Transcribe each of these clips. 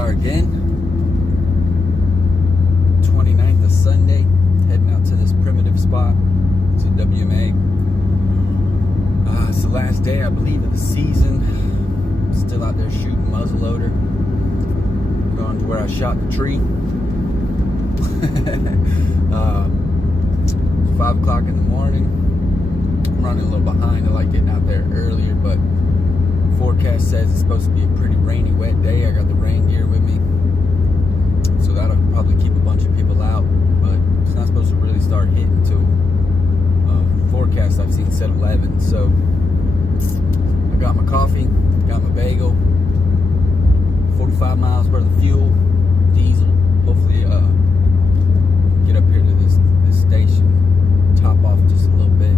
are again. 29th of Sunday, heading out to this primitive spot. It's a WMA. It's the last day, I believe, of the season. Still out there shooting muzzleloader. Going to where I shot the tree. It's 5 o'clock in the morning. I'm running a little behind. I like getting out there earlier, but forecast says it's supposed to be a pretty rainy, wet day. I got the rain gear with me, so that'll probably keep a bunch of people out, but it's not supposed to really start hitting until forecast I've seen said 11. So I got my coffee, got my bagel, 45 miles worth of fuel, diesel. Hopefully get up here to this station, top off just a little bit,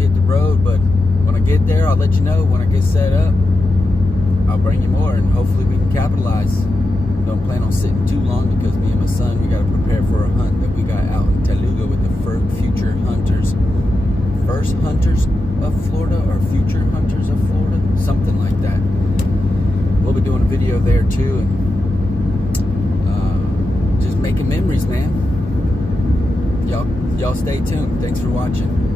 hit the road. But when I get there, I'll let you know. When I get set up, I'll bring you more, and hopefully we can capitalize. Don't plan on sitting too long because me and my son, we got to prepare for a hunt that we got out in Taluga with the future hunters. First hunters of Florida, or future hunters of Florida, something like that. We'll be doing a video there too, and just making memories, man. Y'all stay tuned. Thanks for watching.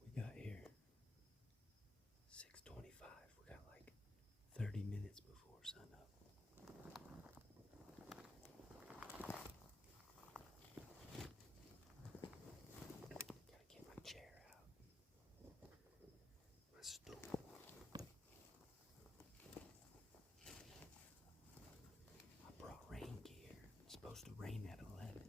We got here 6:25. We got like 30 minutes before sunup. Gotta get my chair out. My stool. I brought rain gear. It's supposed to rain at 11.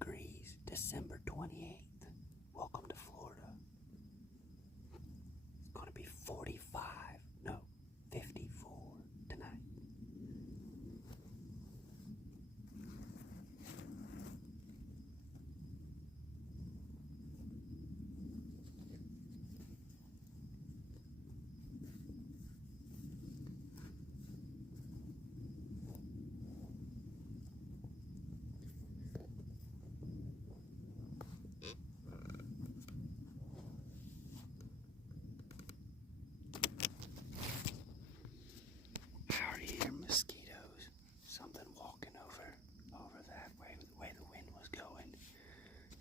degrees, December 28th. Welcome to Florida. It's going to be 54 tonight. I already hear mosquitoes. Something walking over that way, the way the wind was going.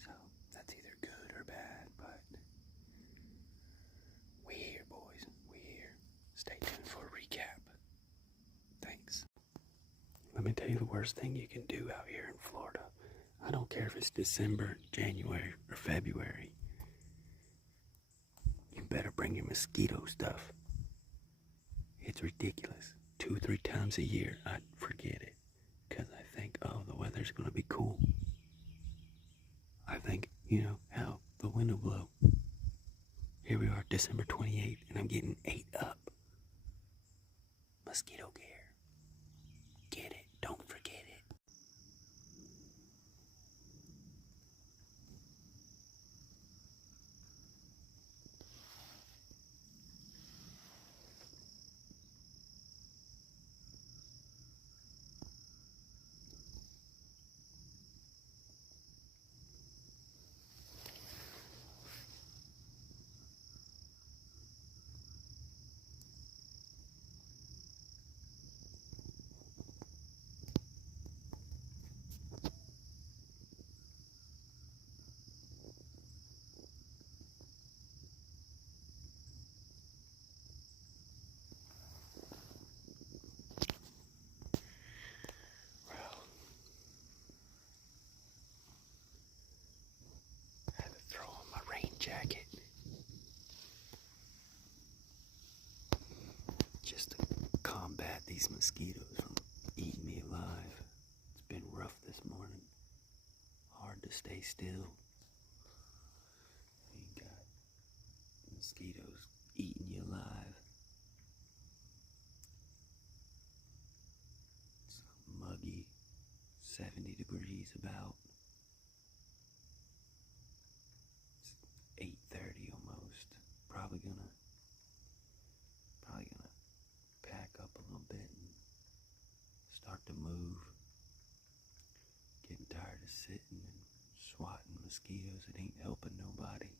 So that's either good or bad, but we here, boys. We here. Stay tuned for a recap. Thanks. Let me tell you the worst thing you can do out here in Florida. I don't care if it's December, January, or February. You better bring your mosquito stuff. It's ridiculous. 2-3 times a year, I'd forget it. Because I think, oh, the weather's going to be cool. I think, how the wind will blow. Here we are, December 28th, and I'm getting 8 up. Mosquito gear. Get it. Don't forget it. Jacket just to combat these mosquitoes from eating me alive. It's been rough this morning. Hard to stay still. You got mosquitoes eating you alive. It's muggy, 70 degrees about. 8:30 almost. Probably gonna pack up a little bit and start to move. Getting tired of sitting and swatting mosquitoes. It ain't helping nobody.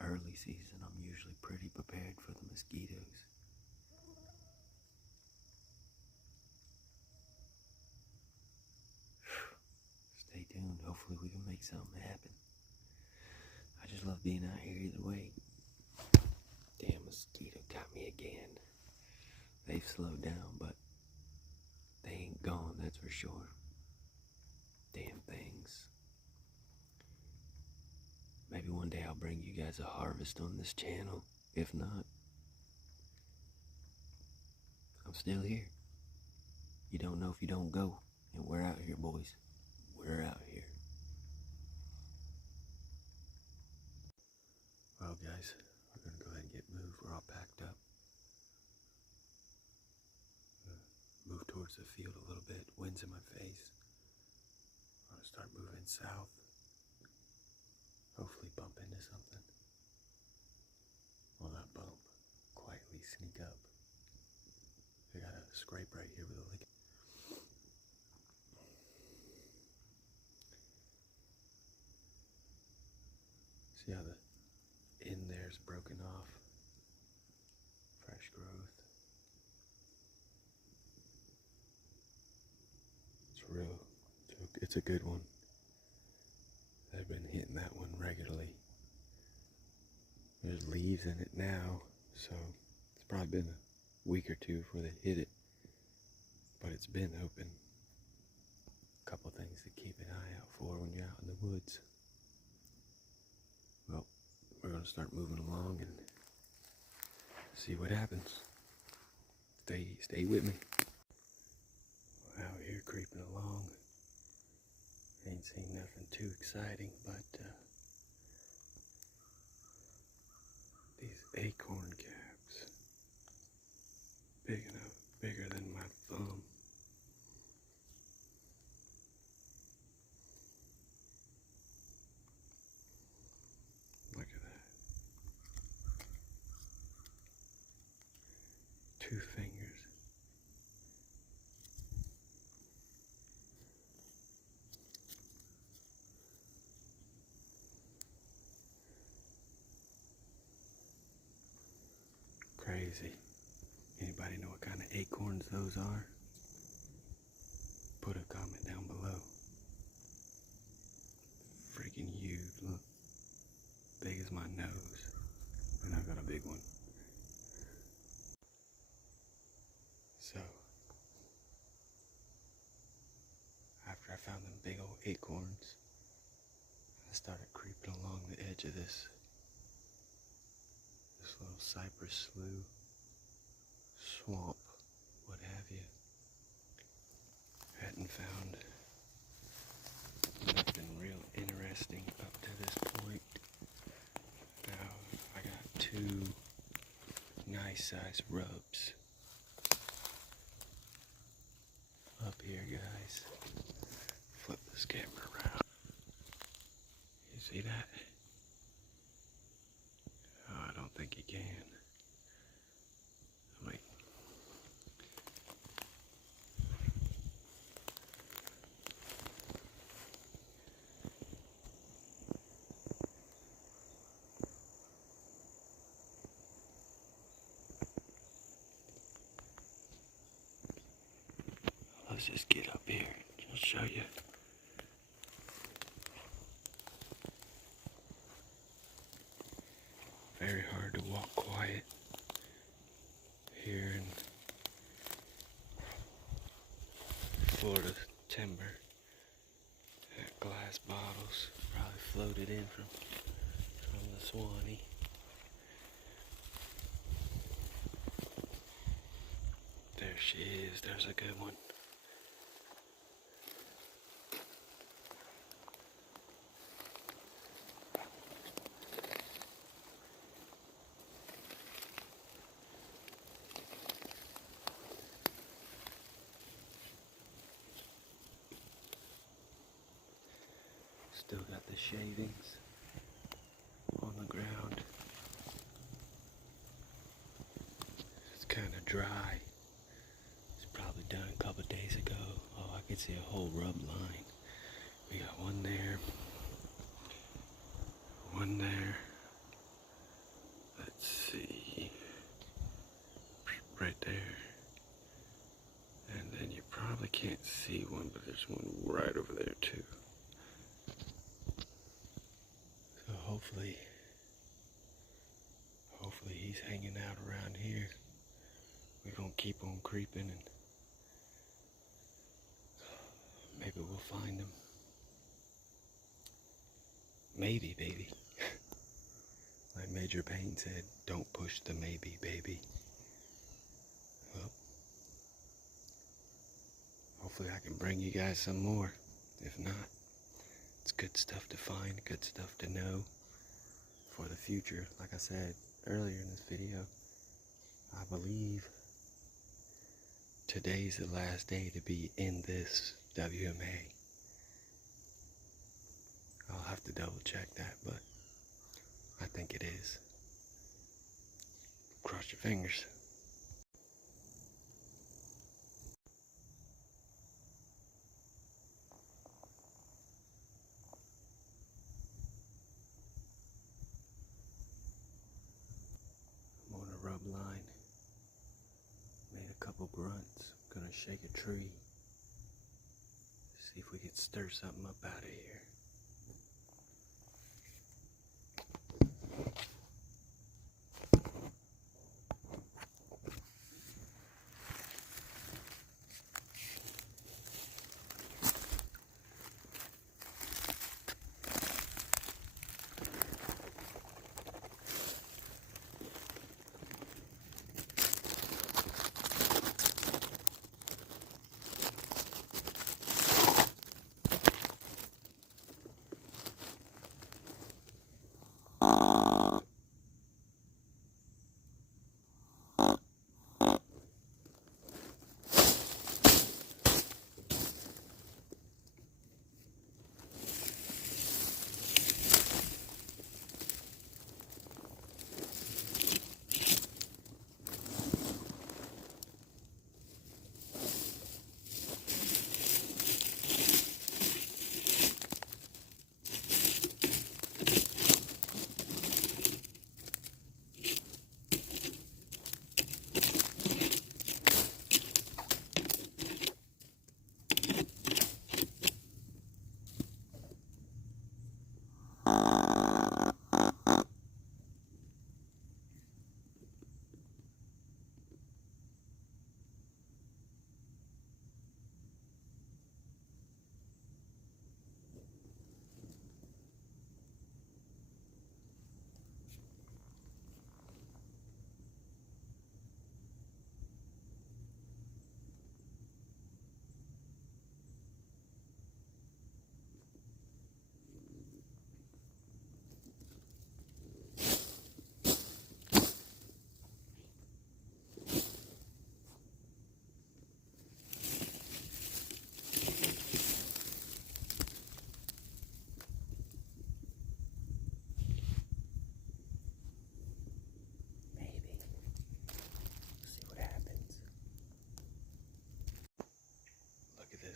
Early season, I'm usually pretty prepared for the mosquitoes. Stay tuned. Hopefully we can make something happen. I just love being out here either way. Damn mosquito got me again. They've slowed down, but they ain't gone, that's for sure. Damn things. Maybe one day I'll bring you guys a harvest on this channel. If not, I'm still here. You don't know if you don't go. And we're out here, boys. We're out here. Well, guys, we're going to go ahead and get moved. We're all packed up. Move towards the field a little bit. Wind's in my face. I'm going to start moving south. Hopefully bump into something. Well, not bump. Quietly sneak up. I got a scrape right here with a lick. See how the end there's broken off? Fresh growth. It's real. It's a good one. I've been hitting that one regularly. There's leaves in it now, so it's probably been a week or two before they hit it. But it's been open. A couple things to keep an eye out for when you're out in the woods. Well, we're going to start moving along and see what happens. Stay with me. Out ain't seen nothing too exciting, but these acorn caps, big enough, bigger than my thumb. Look at that. 2 fingers. Crazy. Anybody know what kind of acorns those are? Put a comment down below. Freaking huge, look. Big as my nose. And I've got a big one. So, after I found them big old acorns, I started creeping along the edge of this little cypress slough, swamp, what have you. Hadn't found nothing real interesting up to this point. Now I got 2 nice sized rubs up here, guys. Flip this camera around. You see that? Oh, I don't think you can. Wait. Let's just get up here. I'll show you. Very hard to walk quiet here in Florida timber. That glass bottles probably floated in from the Swanee. There she is. There's a good one. Still got the shavings on the ground. It's kind of dry. It's probably done a couple days ago. Oh, I can see a whole rub line. We got one there. One there. Let's see. Right there. And then you probably can't see one, but there's one right over there too. So hopefully he's hanging out around here. We're gonna keep on creeping and maybe we'll find him. Maybe, baby. Like Major Payne said, don't push the maybe, baby. Well, hopefully I can bring you guys some more. If not, it's good stuff to find, good stuff to know for the future. Like I said earlier in this video, I believe today's the last day to be in this WMA. I'll have to double check that, but I think it is. Cross your fingers. I'm on a rub line. Made a couple grunts. Gonna shake a tree. See if we can stir something up out of here.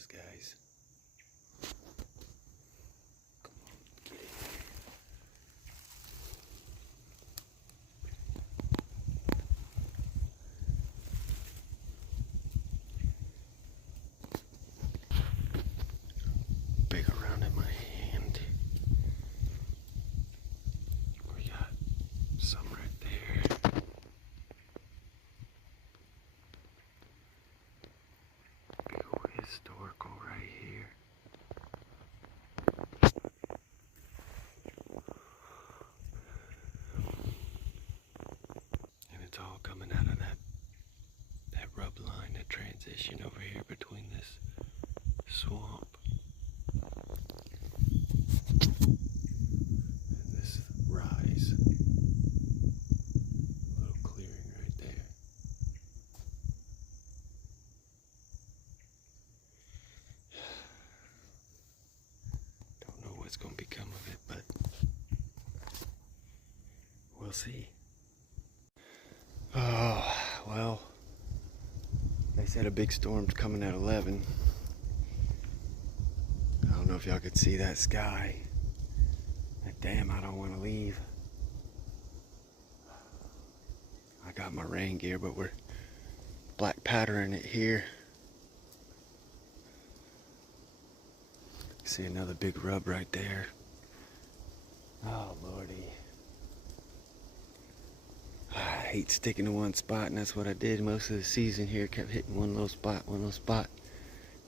ridiculous, guys. Come on, get in here. Big around in my hand. We got some right there. Big old historical right here. And it's all coming out of that rub line, that transition over here between this swamp and this rise. A little clearing right there. Don't know what's going to become of it, but we'll see. Oh, well, they said a big storm's coming at 11. I don't know if y'all could see that sky. But damn, I don't want to leave. I got my rain gear, but we're black powdering it here. See another big rub right there. Oh, Lordy. I hate sticking to one spot, and that's what I did most of the season here. Kept hitting one little spot.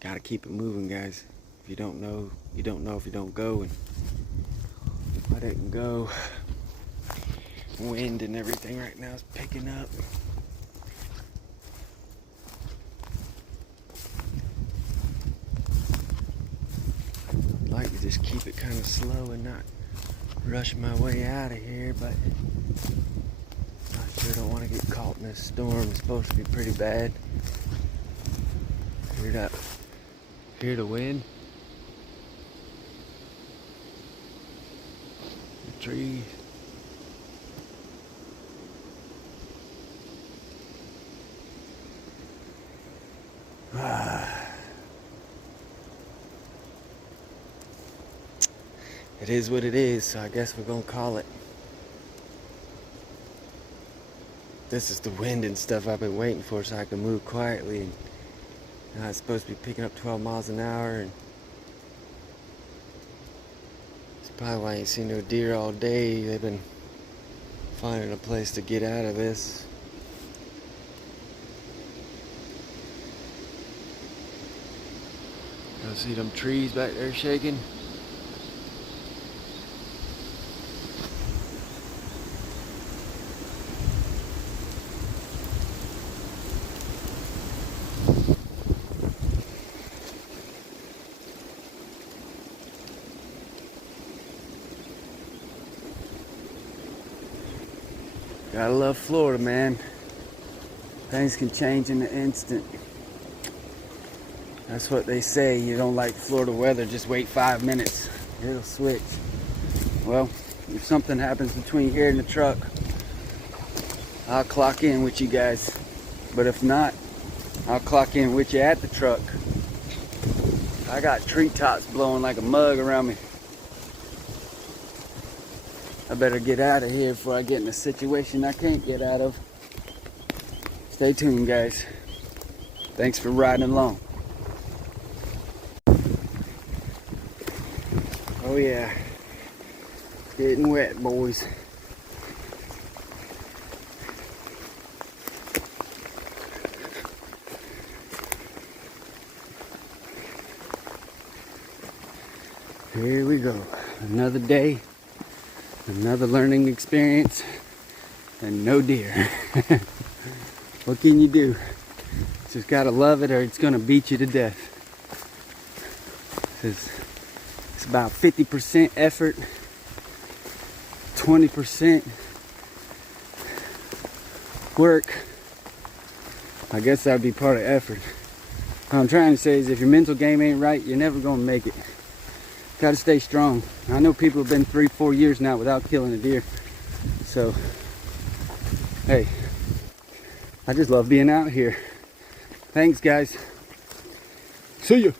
Gotta keep it moving, guys. If you don't know, you don't know if you don't go, and I didn't go. Wind and everything right now is picking up. I'd like to just keep it kind of slow and not rush my way out of here, but I sure don't want to get caught in this storm. It's supposed to be pretty bad. Hear the wind. The trees. It is what it is, so I guess we're gonna call it. This is the wind and stuff I've been waiting for so I can move quietly, and now it's supposed to be picking up 12 miles an hour, and it's probably why I ain't seen no deer all day. They've been finding a place to get out of this. Y'all see them trees back there shaking? Gotta love Florida, man. Things can change in an instant. That's what they say. You don't like Florida weather, just wait 5 minutes. It'll switch. Well, if something happens between here and the truck, I'll clock in with you guys. But if not, I'll clock in with you at the truck. I got treetops blowing like a mug around me. I better get out of here before I get in a situation I can't get out of. Stay tuned, guys. Thanks for riding along. Oh yeah, getting wet, boys. Here we go, another day, another learning experience, and no deer. What can you do? Just gotta love it or it's gonna beat you to death. It's about 50% effort, 20% work. I guess that'd be part of effort. What I'm trying to say is if your mental game ain't right, you're never gonna make it. Gotta stay strong. I know people have been 3-4 years now without killing a deer. So, hey, I just love being out here. Thanks, guys. See ya.